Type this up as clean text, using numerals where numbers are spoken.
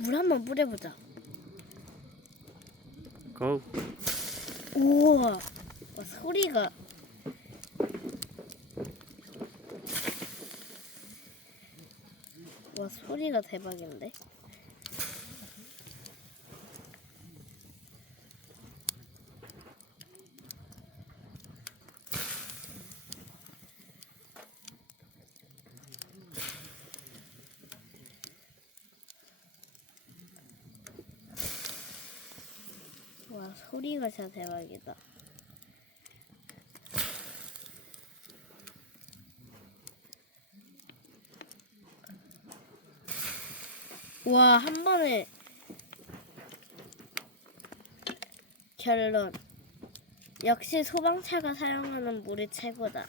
물 한번 뿌려보자. 고. 우와, 와, 소리가. 와, 소리가 대박인데. 와, 소리가 진짜 대박이다. 와, 한 번에 결론. 역시 소방차가 사용하는 물이 최고다.